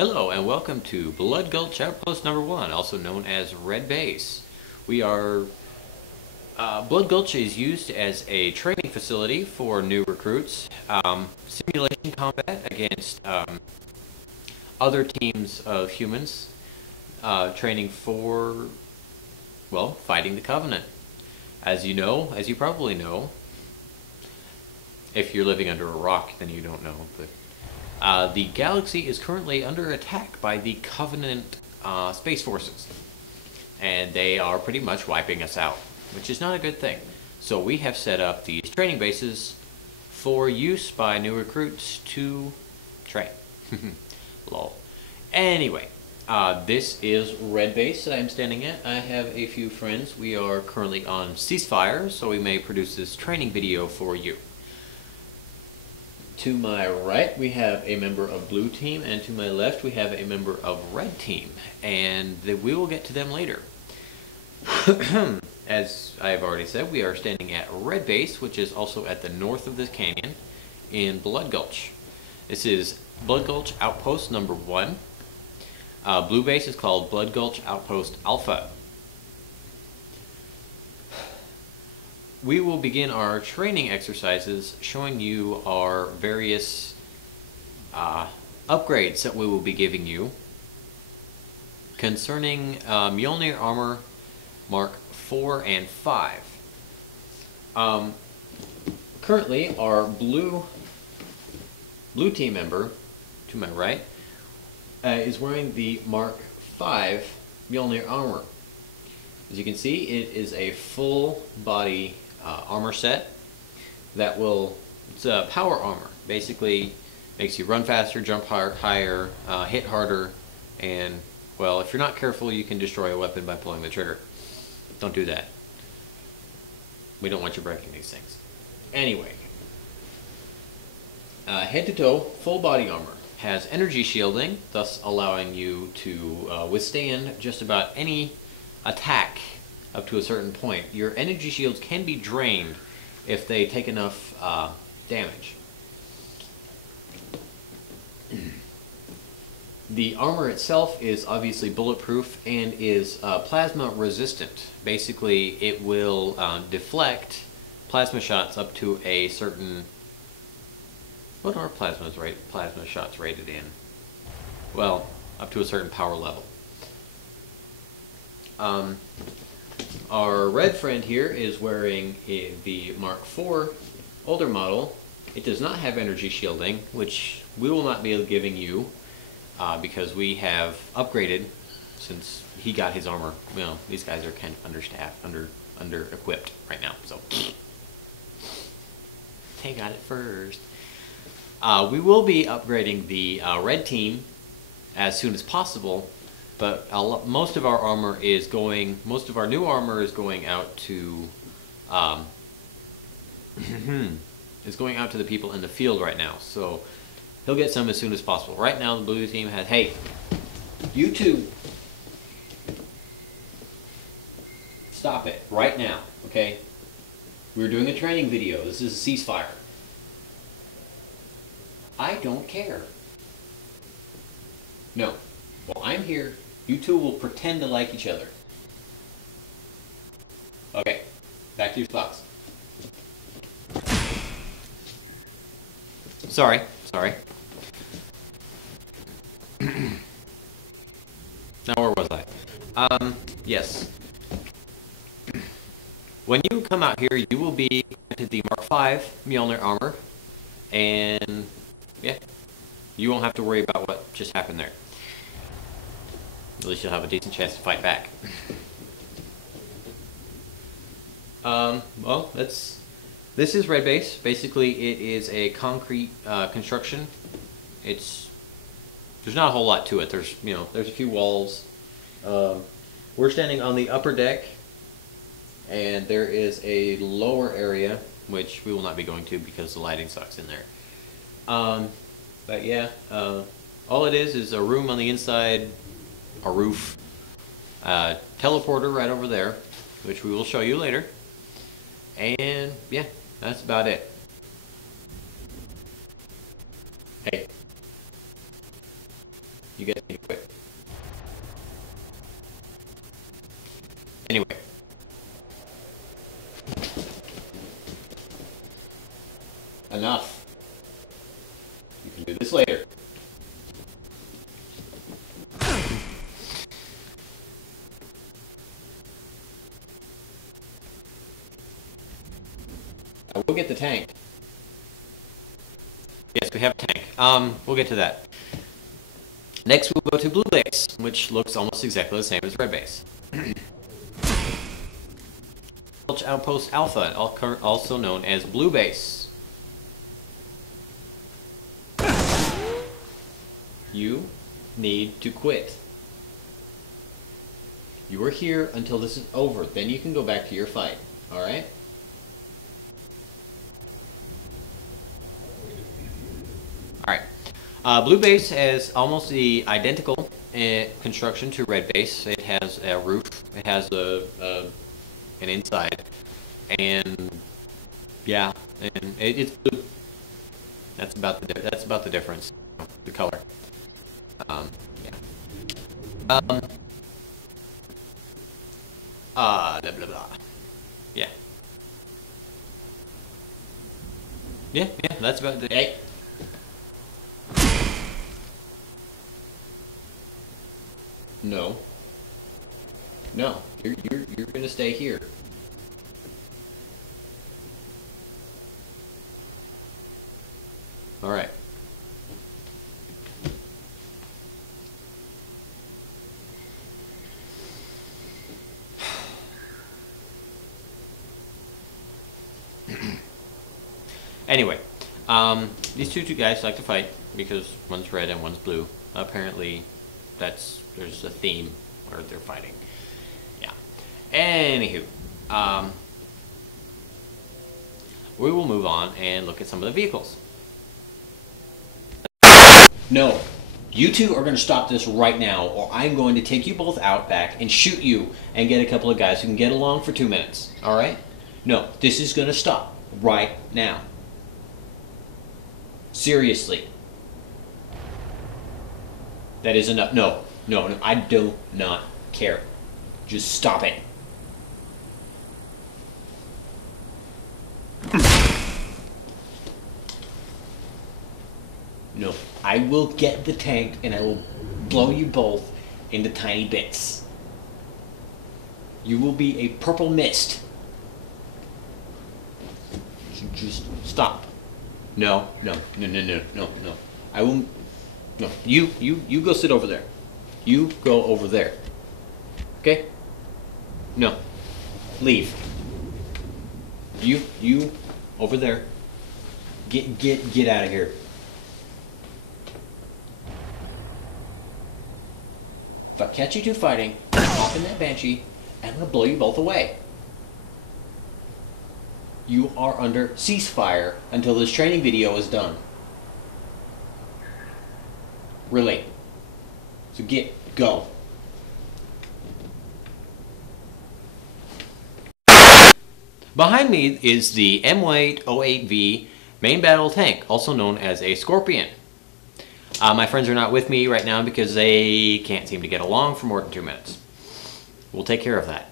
Hello and welcome to Blood Gulch Outpost number 1, also known as Red Base. Blood Gulch is used as a training facility for new recruits, simulation combat against other teams of humans, training for, well, fighting the Covenant. As you probably know, if you're living under a rock, then you don't know, but the galaxy is currently under attack by the Covenant Space Forces. And they are pretty much wiping us out, which is not a good thing. So we have set up these training bases for use by new recruits to train. Lol. Anyway, this is Red Base that I'm standing at. I have a few friends. We are currently on ceasefire, so we may produce this training video for you. To my right, we have a member of Blue Team, and to my left, we have a member of Red Team, and we will get to them later. As I've already said, we are standing at Red Base, which is also at the north of this canyon in Blood Gulch. This is Blood Gulch Outpost number 1. Blue Base is called Blood Gulch Outpost Alpha. We will begin our training exercises showing you our various upgrades that we will be giving you concerning Mjolnir Armor Mark 4 and 5. Currently, our blue team member, to my right, is wearing the Mark 5 Mjolnir Armor. As you can see, it is a full body armor set that it's a power armor. Basically makes you run faster, jump higher, hit harder, and, well, if you're not careful, you can destroy a weapon by pulling the trigger. Don't do that. We don't want you breaking these things. Anyway, head to toe, full body armor. Has energy shielding, thus allowing you to withstand just about any attack up to a certain point. Your energy shields can be drained if they take enough damage. The armor itself is obviously bulletproof and is plasma resistant. Basically, it will deflect plasma shots up to a certain... What are plasma shots rated in? Well, up to a certain power level. Our red friend here is wearing the Mark IV older model. It does not have energy shielding, which we will not be giving you because we have upgraded since he got his armor. You know, these guys are kind of understaffed, under-equipped right now, so they got it first. We will be upgrading the red team as soon as possible, but most of our new armor is going out to the people in the field right now. So he'll get some as soon as possible. Right now, the blue team has. Hey, you two, stop it right now, okay? We're doing a training video. This is a ceasefire. I don't care. No. Well, I'm here. You two will pretend to like each other. Okay. Back to your spots. Sorry. Now where was I? Yes. When you come out here, you will be granted the Mark V Mjolnir armor, and yeah, you won't have to worry about what just happened there. At least you'll have a decent chance to fight back. Well, this is Red Base. Basically, it is a concrete construction. There's not a whole lot to it. There's a few walls. We're standing on the upper deck, and there is a lower area which we will not be going to because the lighting sucks in there. But yeah, all it is a room on the inside, a roof, teleporter right over there, which we will show you later. And yeah, that's about it. Hey, You guys need to quit. Anyway. Enough. You can do this later. I will get the tank. Yes, we have a tank. We'll get to that. Next, we'll go to blue base, which looks almost exactly the same as red base. Gulch Outpost Alpha, also known as blue base. You need to quit. You are here until this is over. Then you can go back to your fight. All right? All right. Blue base has almost the identical construction to red base. It has a roof. It has an inside, and yeah, and it's blue. That's about the difference. The color. Yeah. Blah blah blah. Yeah. Yeah. That's about the. Hey. No. No. You're gonna stay here. All right. Anyway, these two guys like to fight because one's red and one's blue. Apparently, there's a theme where they're fighting. Yeah. Anywho, we will move on and look at some of the vehicles. No, you two are going to stop this right now, or I'm going to take you both out back and shoot you and get a couple of guys who can get along for 2 minutes. All right? No, this is going to stop right now. Seriously. That is enough. No, I do not care. Just stop it. No, I will get the tank and I will blow you both into tiny bits. You will be a purple mist. Just stop. No. I won't. No, you go sit over there. You go over there. Okay? No. Leave. You over there. Get out of here. If I catch you two fighting, hop in that Banshee, I'm gonna blow you both away. You are under ceasefire until this training video is done. Really. So go. Behind me is the M08V main battle tank, also known as a Scorpion. My friends are not with me right now because they can't seem to get along for more than 2 minutes. We'll take care of that.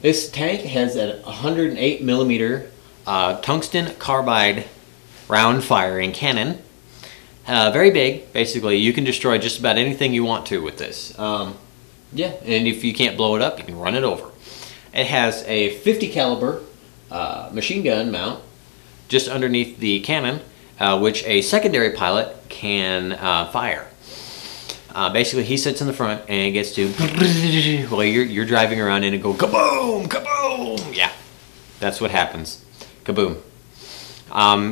This tank has a 108 millimeter tungsten carbide round firing cannon. Very big, basically. You can destroy just about anything you want to with this. Yeah, and if you can't blow it up, you can run it over. It has a 50 caliber machine gun mount just underneath the cannon, which a secondary pilot can fire. Basically, he sits in the front and gets to while you're driving around in and go kaboom, kaboom. Yeah, that's what happens. Kaboom.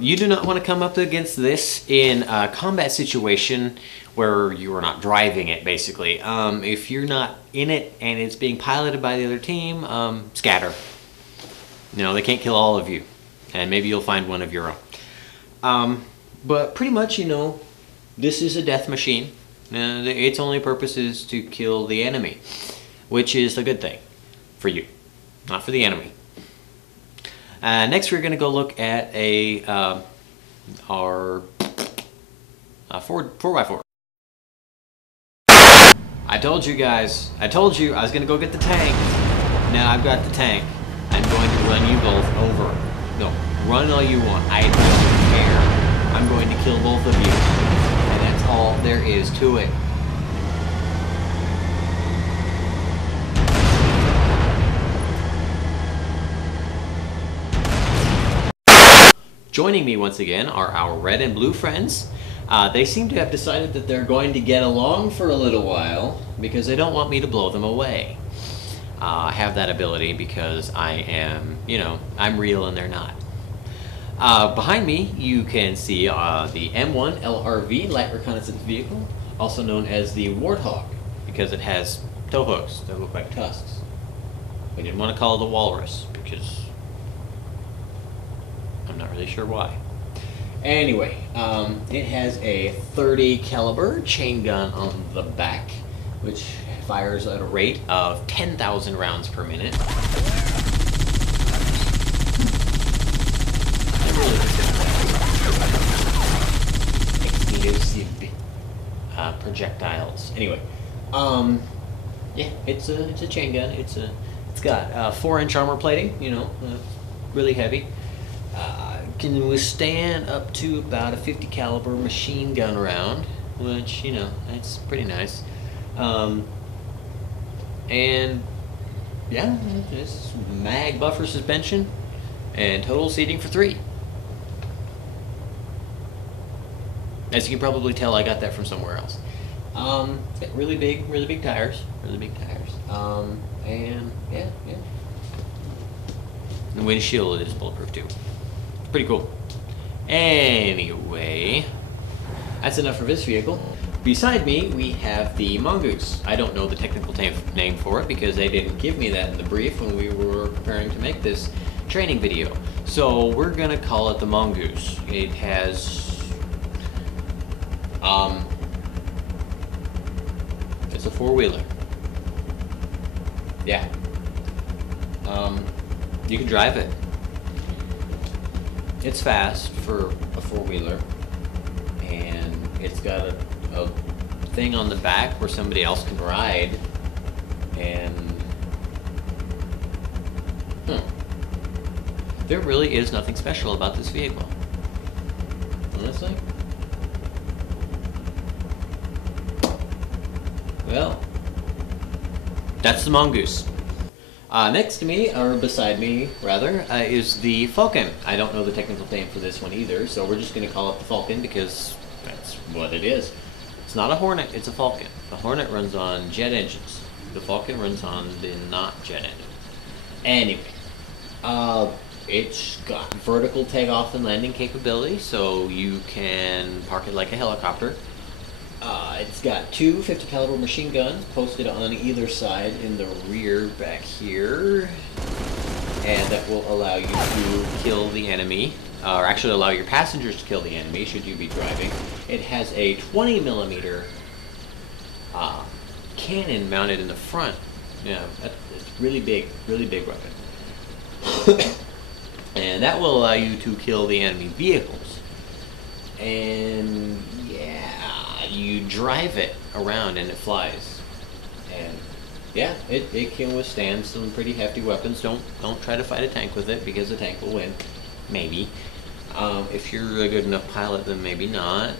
You do not want to come up against this in a combat situation where you are not driving it, basically. If you're not in it and it's being piloted by the other team, scatter. You know, they can't kill all of you. And maybe you'll find one of your own. But pretty much, you know, this is a death machine. Its only purpose is to kill the enemy, which is a good thing for you, not for the enemy. Next, we're going to go look at our 4x4. I told you guys. I told you I was gonna go get the tank. Now I've got the tank. I'm going to run you both over. No, run all you want. I don't care. I'm going to kill both of you. And that's all there is to it. Joining me once again are our red and blue friends. They seem to have decided that they're going to get along for a little while because they don't want me to blow them away. I have that ability because I am, you know, I'm real and they're not. Behind me, you can see the M1 LRV Light Reconnaissance Vehicle, also known as the Warthog, because it has tow hooks that look like tusks. We didn't want to call it the Walrus because I'm not really sure why. Anyway, it has a .30 caliber chain gun on the back, which fires at a rate of 10,000 rounds per minute. Explosive projectiles. Anyway, yeah, it's a chain gun. It's got 4-inch armor plating. You know, really heavy. Can withstand up to about a 50 caliber machine gun round, which, you know, that's pretty nice. And yeah, it's mag buffer suspension and total seating for 3. As you can probably tell, I got that from somewhere else. Really big tires, and yeah. The windshield is bulletproof too. Pretty cool. Anyway, that's enough for this vehicle. Beside me, we have the Mongoose. I don't know the technical name for it because they didn't give me that in the brief when we were preparing to make this training video. So we're gonna call it the Mongoose. It has, it's a 4-wheeler. Yeah. You can drive it. It's fast for a 4-wheeler, and it's got a thing on the back where somebody else can ride, and there really is nothing special about this vehicle, honestly. Well, that's the Mongoose. Next to me, or beside me, rather, is the Falcon. I don't know the technical name for this one either, so we're just going to call it the Falcon because that's what it is. It's not a Hornet, it's a Falcon. The Hornet runs on jet engines. The Falcon runs on the not jet engine. Anyway, it's got vertical takeoff and landing capability, so you can park it like a helicopter. It's got 2 50 caliber machine guns posted on either side in the rear back here, and that will allow you to kill the enemy, or actually allow your passengers to kill the enemy should you be driving. It has a 20 millimeter cannon mounted in the front. Yeah, it's really big weapon. And that will allow you to kill the enemy vehicles. And yeah, you drive it around and it flies. And yeah, it can withstand some pretty hefty weapons. Don't try to fight a tank with it because the tank will win. Maybe. If you're a good enough pilot, then maybe not.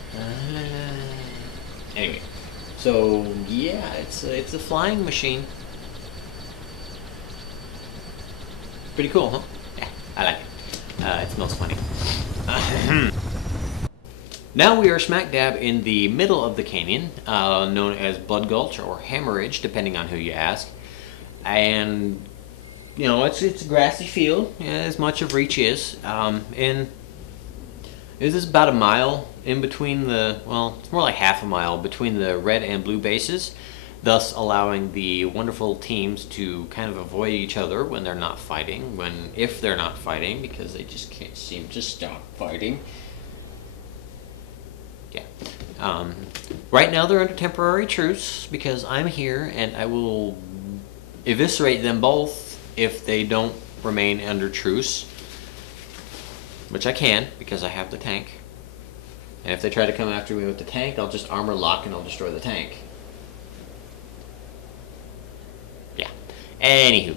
Anyway, so yeah, it's a flying machine. Pretty cool, huh? Yeah, I like it. It smells funny. Now we are smack dab in the middle of the canyon, known as Blood Gulch or Hemorrhage, depending on who you ask. And you know, it's a grassy field, as much of Reach is. And this is about a mile in between the, well, it's more like half a mile between the red and blue bases, thus allowing the wonderful teams to kind of avoid each other when they're not fighting, if they're not fighting, because they just can't seem to stop fighting. Yeah. Right now they're under temporary truce because I'm here and I will eviscerate them both if they don't remain under truce, which I can because I have the tank. And if they try to come after me with the tank, I'll just armor lock and I'll destroy the tank. Anywho,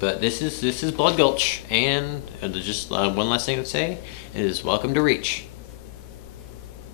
but this is Blood Gulch, and just one last thing to say is welcome to Reach.